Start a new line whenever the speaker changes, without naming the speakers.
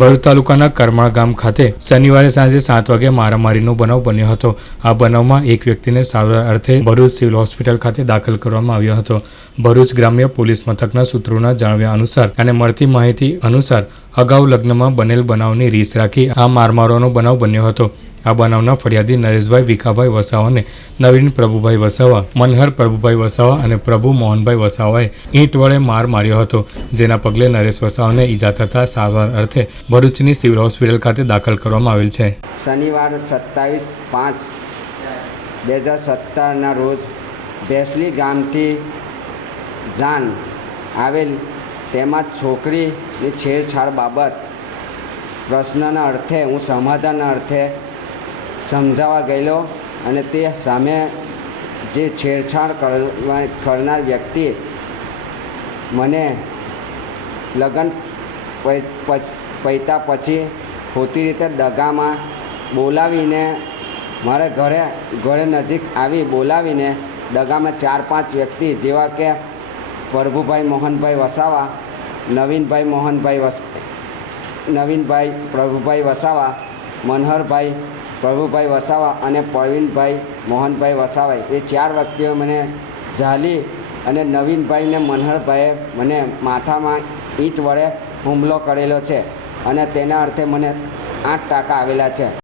ભરૂચ તાલુકાના કરમાળ ગામ ખાતે શનિવારે સાંજે સાત વાગે મારામારીનો બનાવ બન્યો હતો. આ બનાવમાં એક વ્યક્તિને સારવાર અર્થે ભરૂચ સિવિલ હોસ્પિટલ ખાતે દાખલ કરવામાં આવ્યો હતો. ભરૂચ ગ્રામ્ય પોલીસ મથકના સૂત્રોના જણાવ્યા અનુસાર અને મળતી માહિતી અનુસાર અગાઉ લગ્નમાં બનેલ બનાવની રીસ રાખી આ મારમારોનો બનાવ બન્યો હતો. આ બનાવના ફરિયાદી નરેશભાઈ ભીખાભાઈ વસાવાને નવીન પ્રભુભાઈ વસાવા, મનહર પ્રભુભાઈ વસાવા અને પ્રભુ મોહનભાઈ વસાવાએ ઈંટ વડે માર માર્યો હતો, જેના પગલે નરેશ વસાવાને ઈજા થતા સારવાર અર્થે ભરૂચની સિવિલ હોસ્પિટલ ખાતે દાખલ કરવામાં આવેલ છે.
શનિવાર સત્તાવીસ પાંચ બે હજાર સત્તરના રોજ ભેસલી ગામથી જાન આવેલ તેમાં છોકરીની છેડછાડ બાબત પ્રશ્નના અર્થે, હું સમાધાનના અર્થે સમજાવવા ગયેલો અને તે સામે જે છેડછાડ કરવા, કરનાર વ્યક્તિ મને લગ્ન પૈતા પછી ખોટી રીતે દગામાં બોલાવીને મારે ઘરે ઘરે નજીક આવી બોલાવીને દગામાં ચાર પાંચ વ્યક્તિ જેવા કે પ્રભુભાઈ મોહનભાઈ વસાવા, નવીનભાઈ મોહનભાઈ વસ, નવીનભાઈ પ્રભુભાઈ વસાવા, મનહરભાઈ પ્રભુભાઈ વસાવા અને પ્રવીણભાઈ મોહનભાઈ વસાવાઈ એ ચાર વ્યક્તિઓ મને ઝાલી અને નવીનભાઈ ને મનહરભાઈએ મને માથામાં ઈંટ વડે હુમલો કરેલો છે અને તેના અર્થે મને આઠ ટાંકા આવેલા છે.